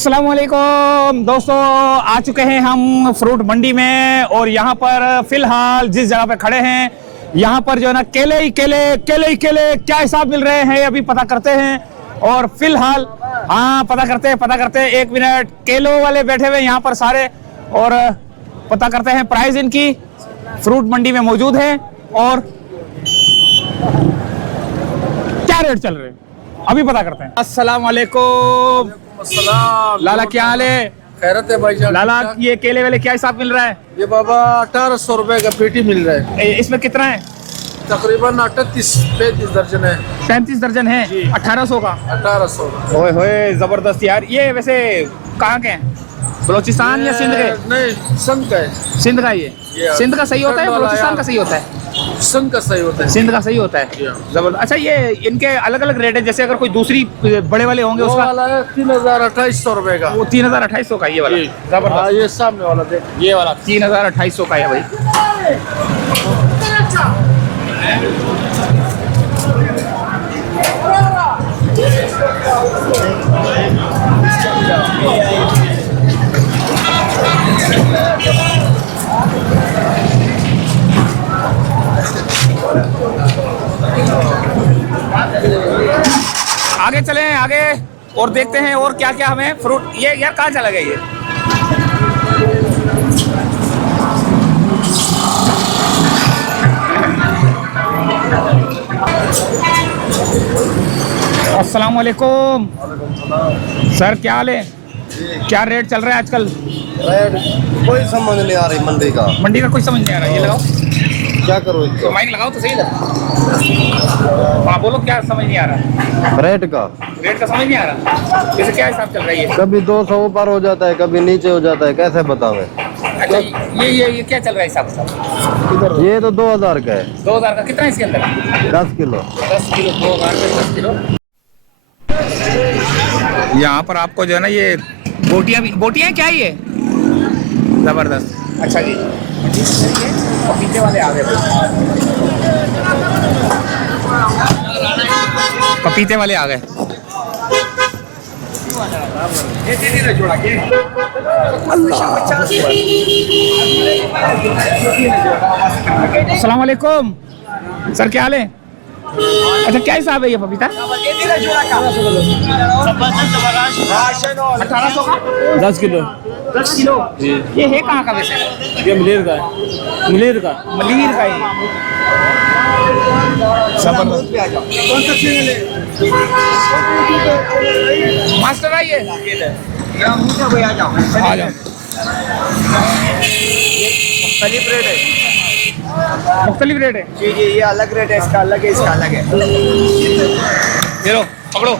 अस्सलामुअलैकुम दोस्तों, आ चुके हैं हम फ्रूट मंडी में। और यहाँ पर फिलहाल जिस जगह पे खड़े हैं यहाँ पर जो है ना केले ही केले क्या हिसाब मिल रहे हैं अभी पता करते हैं। और फिलहाल पता करते हैं 1 मिनट। केलों वाले बैठे हुए यहाँ पर सारे और पता करते हैं प्राइस इनकी। फ्रूट मंडी में मौजूद है और क्या रेट चल रहे हैं अभी पता करते हैं। अस्सलाम वालेकुम। लाला क्या हाल है? खैरत है भाईजान। लाला ये केले वाले क्या हिसाब मिल रहा है? ये बाबा 1800 रुपए का पेटी मिल रहा है। इसमें कितना है? तकरीबन 35 दर्जन है। 35 दर्जन है 1800 का। 1800 ओए होए जबरदस्त यार। ये वैसे कहाँ के हैं? बलोचिस्तान या सिंध के? नहीं, सिंध का है। सिंध का ये सिंध का सही होता है, बलोचिस्तान का सही होता है? सिंध का सही होता है। सिंध का सही होता है। जबरदस्त। अच्छा, ये इनके अलग अलग रेट है, जैसे अगर कोई दूसरी बड़े वाले होंगे उसका? वाला है 3800 रुपए का। वो 3250 का ये वाला। जबरदस्त। ये सामने वाला देख, ये वाला 3250 का है भाई। आगे चले आगे और देखते हैं और क्या क्या हमें फ्रूट। ये यार कहाँ चला गया ये? अस्सलाम वालेकुम सर, क्या हाल है? क्या रेट चल रहा है आजकल? कोई समझ नहीं आ रही मंडी का। मंडी का कोई समझ नहीं आ रहा। ये लगाओ, क्या करो इसको? तो माइक लगाओ तो सही लगा। हाँ बोलो, क्या समझ नहीं आ रहा? रेट का समझ नहीं आ रहा। जैसे क्या हिसाब चल रहा है ये? कभी 200 ऊपर हो जाता है, कभी नीचे हो जाता है, कैसे बतावे? अच्छा, ये क्या चल रहा है हिसाब? ये तो 2000 का है। 2000 का कितना है इसके अंदर? 10 किलो। 10 किलो 2000 का 10 किलो। यहाँ पर आपको जो है ना ये बोटियाँ क्या ये? जबरदस्त। अच्छा जी, पपीते वाले आ गए। पपीते वाले आ गए। अस्सलाम वालेकुम सर, क्या हाल है? अच्छा, क्या हिसाब है ये पपीता? 1800 का 10 किलो। 10 किलो। ये है कहाँ का वैसे? ये मलीर का है। मलीर का ये मास्टर आइए, आ जाओ। मुख्तलिफ रेट है जी, ये अलग रेट है, इसका अलग है, इसका अलग है। ये लो पकड़ो।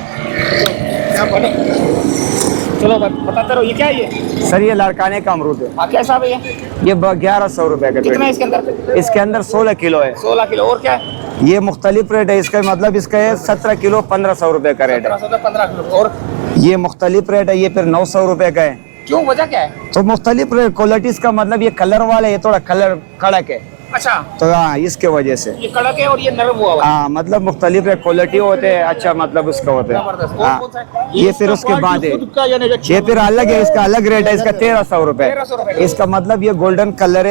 चलो बताते रहो, ये क्या है ये? सर ये लाड़काने का अमरूद है। क्या हिसाब है ये? ये 1100 रुपए का। कितना है इसके अंदर? इसके अंदर 16 किलो है। 16 किलो। और क्या है? ये मुख्तलिफ रेट है इसका, मतलब इसका है 17 किलो 1500 रुपए का रेट है। 15 किलो। और ये मुख्तलिफ रेट है, ये फिर 900 रुपए का है। क्यों, वजह क्या है? तो मुख्तलिफ रेट क्वालिटी इसका मतलब ये कलर वाला है, ये थोड़ा कलर कड़क है अच्छा, तो हाँ इसके वजह से। ये कड़क है और ये नरम हुआ है। हाँ मतलब मुख्तलिफ रेट क्वालिटी होते हैं, अच्छा मतलब उसका होता जबरदस्त। है। और हाँ कौन सा है? ये फिर उसके बाद है, ये फिर अलग है, इसका अलग रेट है। इसका 1300 रुपए। 1300 रुपए। इसका मतलब ये गोल्डन कलर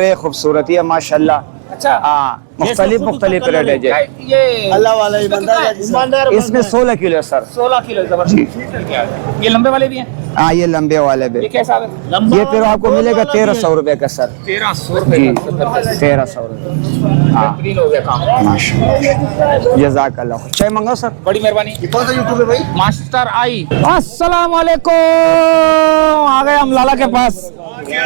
है, खूबसूरती है माशाल्लाह। अच्छा, हाँ मुख्तलिफ रेट है जी। ये अल्लाह वाला ईमानदार। इसमें 16 किलो है सर। 16 किलो। जबरदस्त। ये लंबे वाले भी हैं? हाँ ये लंबे वाले भी। ये क्या हिसाब है? ये फिर आपको मिलेगा 1300 रुपए का सर। 1300 रुपए जी का। 1300 रुपए। हाँ बेहतरीन हो गया काम। माशाल्लाह, जज़ाकल्लाह। चाय मंगाओ सर। बड़ी मेहरबानी। कौन सा यूट्यूब है भाई? मास्टर आई। अस्सलाम वालेकुम। आ गए हम लाला के पास।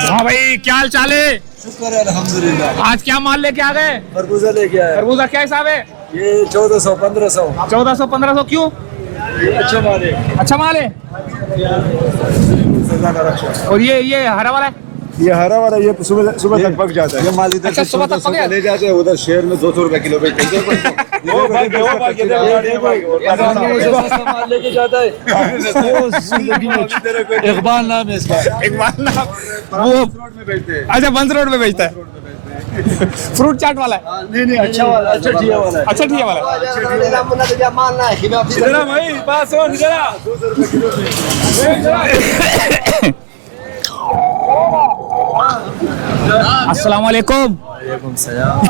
हाँ भाई, क्या हाल चाल है? शुक्र है अल्हम्दुलिल्लाह। आज क्या माल लेके आ गए? खरबूजा लेके आया। खरबूजा क्या हिसाब है? ये 1400-1500। 1400-1500 क्यों? अच्छा माल है। अच्छा माल है। और ये हरा वाला है? ये हरा वाला ये सुबह तक पक जाता है। ये माल इधर अच्छा, से सुबह तक पक गया? ले जाते हैं, उधर शहर में 200 रुपए किलो बेचते हैं। लेके जाता है। इकबाल नाम है इसका। एक बार ना वो रोड में बेचते हैं। अच्छा, बंस रोड में बेचता है। फ्रूट चाट वाला है। नहीं नहीं अच्छा वाला, अच्छा ठिया वाला है। अच्छा ठीक है वाला है। इधर आ भाई, पास हो इधर आ। अस्सलाम वालेकुम।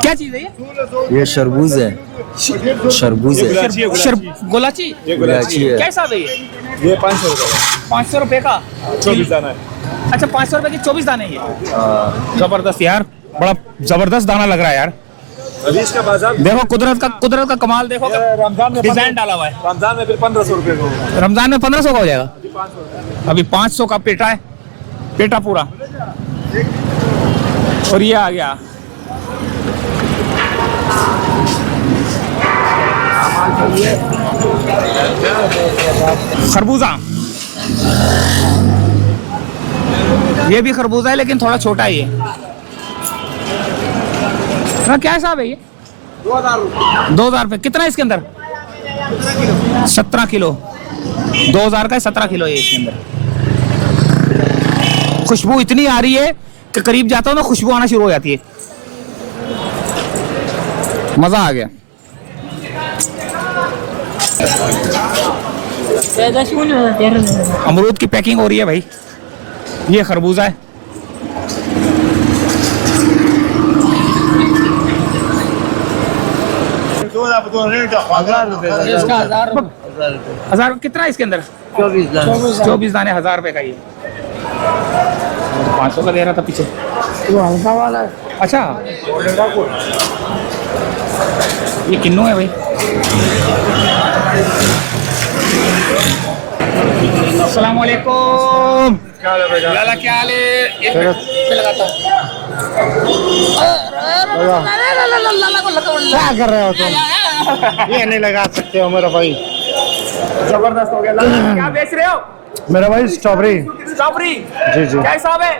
क्या चीज है ये शरबूज है, शरबूज है। गोलाची गुलाची है। कैसा है ये? 500 रुपए 500 रुपए का 24 दाना है। अच्छा 500 रुपए की 24 दाने ये। जबरदस्त यार, बड़ा जबरदस्त दाना लग रहा है यार। अभी इसका बाजार देखो कुदरत का कमाल देखो, रमजान में डिजाइन डाला हुआ है। रमजान में फिर 1500 रुपए को। रमजान में 1500 का हो जाएगा। अभी 500 का पेटा है, पेटा पूरा। और ये आ गया खरबूजा। ये भी खरबूजा है लेकिन थोड़ा छोटा ही है। ना क्या हिसाब है ये? 2000 रुपये। कितना है इसके अंदर? 17 किलो। 2000 का है, 17 किलो है इसके अंदर। खुशबू इतनी आ रही है कि करीब जाता हूँ ना खुशबू आना शुरू हो जाती है। मजा आ गया। अमरूद की पैकिंग हो रही है भाई। ये खरबूजा है। हजार कितना है इसके अंदर? 24 दाने 1000 रुपए का। ये 500 का दे रहा था पीछे। वो हल्का वाला है। अच्छा ये किन्नू है भाई। अस्सलाम वालेकुम। लाला क्या हाल है? एक मिनट पे लगाता हूँ। क्या कर रहे हो तुम? ये नहीं लगा सकते हो मेरा भाई। जबरदस्त हो गया। लाला क्या बेच रहे हो? मेरा भाई स्ट्रॉबेरी। स्ट्रॉबेरी जी जी। क्या हिसाब है?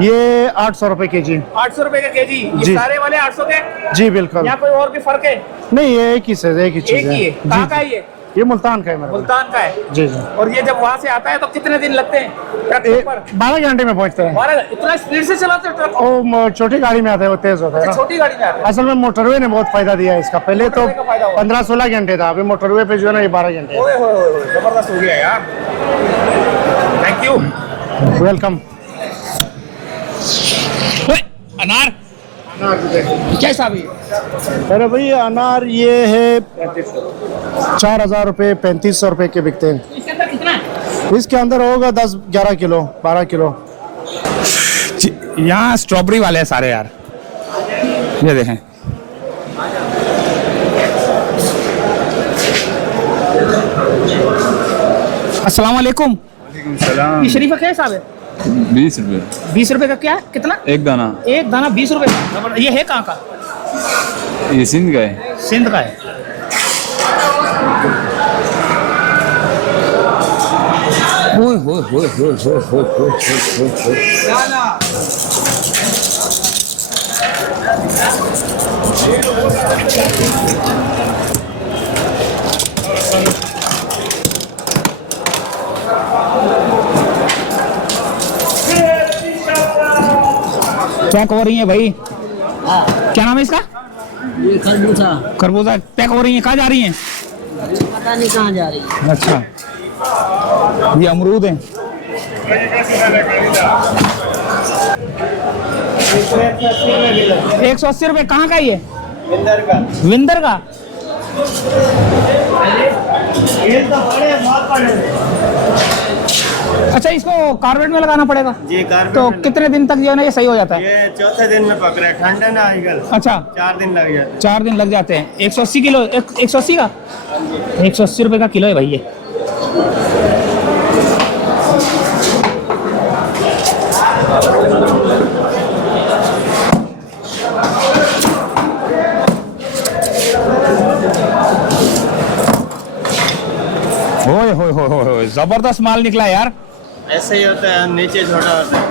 ये 800 रुपए के जी। 800 रुपए का केजी। ये जी। सारे वाले 800 के? जी बिल्कुल। यहाँ कोई और भी फर्क है? नहीं ये एक ही चीज है, एक ही चीज एक ही है। है। कहाँ का है ये? ये मुल्तान का है मेरा भाई। मुल्तान का है। जी जी। और ये जब वहाँ से आता है तो कितने दिन लगते हैं ट्रक के ऊपर? 12 घंटे में पहुंचते हैं। इतना स्पीड से चलाते हो ट्रक? वो छोटी गाड़ी में आता है, वो तेज होता है ना। छोटी गाड़ी में आते हैं। असल में मोटरवे ने बहुत फायदा दिया है इसका। पहले तो मोटरवे का फायदा हुआ। 15-16 घंटे था, अभी मोटरवे पे जो है ना ये 12 घंटे। ओए होए होए, जबरदस्त हो गया यार। Thank you. वेलकम। अनार क्या हिसाब है? अरे भाई अनार ये है 4000 रुपये, 3500 रुपये के बिकते हैं। इसके अंदर कितना है? इसके अंदर होगा 10-11 किलो, 12 किलो। यहाँ स्ट्रॉबेरी वाले हैं सारे यार। ये देखें। अस्सलाम वालेकुम। ये शरीफा क्या हिसाब है? 20 रुपए। 20 रुपए का क्या है? कितना? एक दाना। एक दाना 20 रुपए का। ये है कहाँ का? ये सिंध का है। सिंध का है। ओए होए होए होए होए होए होए होए। पैक हो रही है भाई। क्या नाम है इसका? ये खरबूजा। खरबूजा पैक हो रही है। कहाँ जा रही हैं? पता नहीं कहाँ जा रही है। अच्छा ये अमरूद है। 180 रुपए। कहाँ का ये? विंदर का। विंदर का। अच्छा इसको कार्बेट में लगाना पड़ेगा? जी कार्बेट तो कितने दिन तक जो है ना ये सही हो जाता है? ये चौथे दिन में पक रहा है, ठंड है ना आजकल। अच्छा 4 दिन लग जाते हैं। 4 दिन लग जाते हैं। 180 किलो 180 का 180 रुपए का किलो है भाई ये। ओए होए होए होए, जबरदस्त माल निकला यार। ऐसे ही होता है, नीचे छोटा होता है।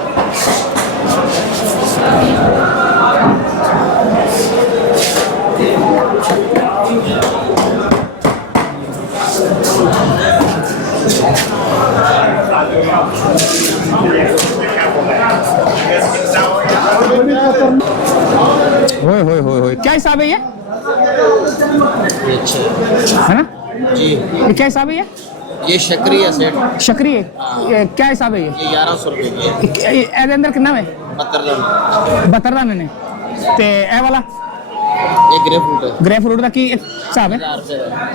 ओए होए होए होए, क्या हिसाब है ये? है ना? जी ये क्या हिसाब है ये? ये शकरी है सेट, शकरी है, ये क्या हिसाब है ये? ये 1100 रुपए की है। ਇਹਦੇ ਅੰਦਰ ਕਿੰਨਾ ਹੈ? 72 ਦਾਣੇ ਨੇ ਤੇ ਇਹ ਵਾਲਾ ये ग्रे फ्रूट है, ਗ੍ਰੇਪ ਫਰੂਟ ਦਾ ਕੀ ਹਿਸਾਬ ਹੈ?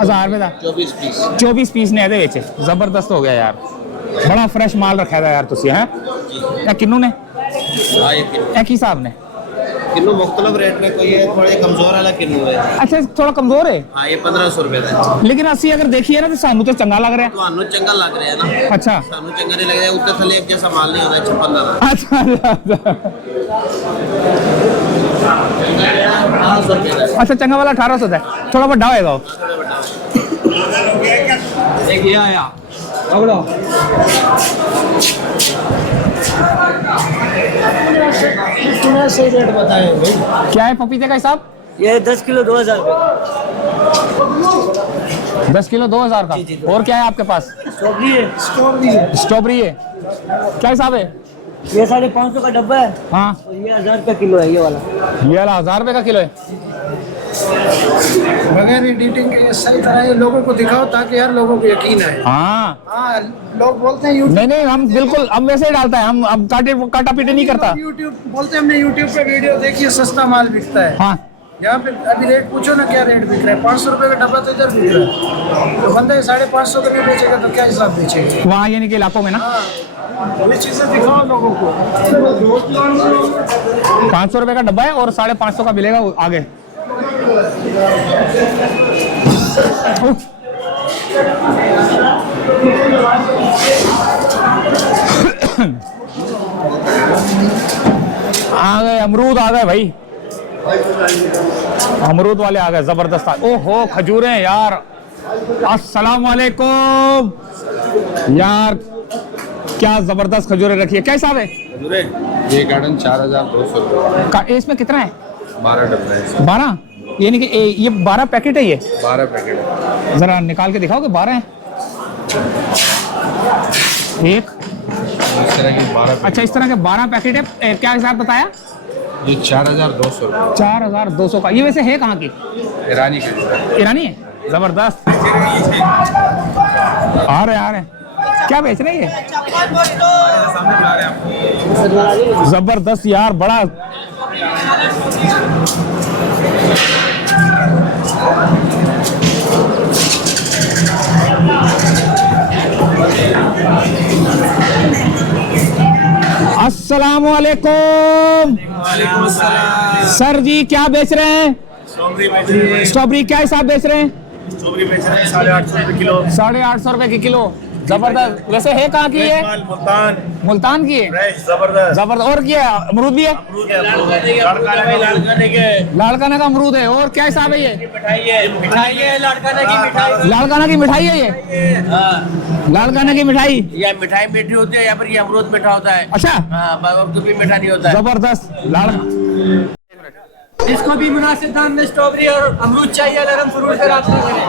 1000 ਰੁਪਏ ਦਾ 24 पीस। 24 ਪੀਸ ਨੇ ਇਹਦੇ ਵਿੱਚ। ਜ਼ਬਰਦਸਤ ਹੋ ਗਿਆ ਯਾਰ, ਬੜਾ ਫਰੈਸ਼ ਮਾਲ ਰੱਖਿਆ ਦਾ ਯਾਰ ਤੁਸੀਂ ਹੈ। ਇਹ ਕਿੰਨੂ ਨੇ? हाँ ये किन्नू, ਇਹ ਕੀ ਹਿਸਾਬ ਨੇ? किन्नू मुख्तलिफ रेट में, कोई है थोड़े कमजोर वाला किन्नू है। ਅੱਛਾ ਥੋੜਾ ਕਮਜ਼ੋਰ ਹੈ, हाँ ये 1500 रुपए का है। ਲੇਕਿਨ ਅਸੀਂ ਅਗਰ ਦੇਖੀਏ ਨਾ ਤਾਂ ਸਾਨੂੰ ਤਾਂ ਚੰਗਾ ਲੱਗ ਰਿਹਾ। ਤੁਹਾਨੂੰ ਚੰਗਾ ਲੱਗ ਰਿਹਾ ਨਾ, ਅੱਛਾ ਸਾਨੂੰ ਚੰਗਾ ਨਹੀਂ ਲੱਗਦਾ। ਉੱਤੇ ਥੱਲੇ ਇੱਕ ਜੈਸਾ ਮਾਲ ਨਹੀਂ ਹੁੰਦਾ 56 ਦਾ। अच्छा अच्छा 1800 रुपए का है। अच्छा चंगा वाला 1800 ਦਾ ਹੈ, ਥੋੜਾ ਵੱਡਾ ਹੋਏਗਾ ਉਹ। एक ये आया, इतना सही रेट बताए भाई। क्या है पपीते का हिसाब? ये 10 किलो 2000 रुपए 10 किलो 2000 का। और क्या है आपके पास? स्ट्रॉबेरी है, स्ट्रॉबेरी है, क्या हिसाब है? ये 550 का डब्बा है हाँ और ये 1000 रुपए किलो है ये वाला। ये वाला 1000 रुपए का किलो है। बगैर एडिटिंग के ये सही तरह ये लोगों को दिखाओ ताकि यार लोगों को यकीन आए। हाँ हाँ लोग बोलते हैं यूट्यूब नहीं हम बिल्कुल हम वैसे ही डालता है, हम अब काटा पीटे नहीं करता। यूट्यूब बोलते हैं हमने यूट्यूब पे वीडियो देखी है, सस्ता माल बिकता है। हाँ यहाँ पे अभी रेट पूछो ना, क्या रेट बिक रहा है? 500 रुपए का डब्बा तो इधर बिक रहा है, तो बंदा 550 का भी बेचेगा तो क्या हिसाब बेचेगा? वहाँ यानी कि इलाकों में ना ये चीजें दिखाओ लोगों को। 500 रुपए का डब्बा है और 550 का मिलेगा वो आगे। आ गए अमरूद, आ गए भाई, अमरूद वाले आ गए जबरदस्त। ओहो खजूरें यार, अस्सलाम वालेकुम यार, क्या जबरदस्त खजूरें रखी है। क्या हिसाब है? ये गार्डन 4200 रुपए का इसमें कितना है? 12 डब्बे है। 12 यानी कि ये 12 पैकेट है ये? 12 पैकेट है। जरा निकाल के दिखाओगे 12 है एक? इस तरह की 12 अच्छा इस तरह के 12 पैकेट है। क्या हिसाब बताया? ये 4200 रुपए 4200 का। ये वैसे है कहाँ की? ईरानी के। ईरानी है, जबरदस्त। आ रहे क्या बेच रहे हैं ये? जबरदस्त यार, बड़ा अस्सलाम वालेकुम सर जी, क्या बेच रहे हैं? स्ट्रॉबेरी क्या हिसाब बेच रहे हैं? 850 रुपए किलो। 850 रुपए की किलो, जबरदस्त। वैसे है कहाँ की है? मुल्तान की है, जबरदस्त। और क्या अमरूद भी है? लाड़काना का अमरूद है। और क्या हिसाब है ये? मिठाई है लाड़काना की मिठाई। लाड़काना की मिठाई है ये? लाड़काना की मिठाई, ये मिठाई मीठी होती है या फिर ये अमरूद मीठा होता है? अच्छा हाँ, भी मीठा नहीं होता है। जबरदस्त। लाड़का इसको भी मुनासिब दाम में स्ट्रॉबेरी और अमरूद चाहिए अगर हम फ्रूट पे रास्ता करें।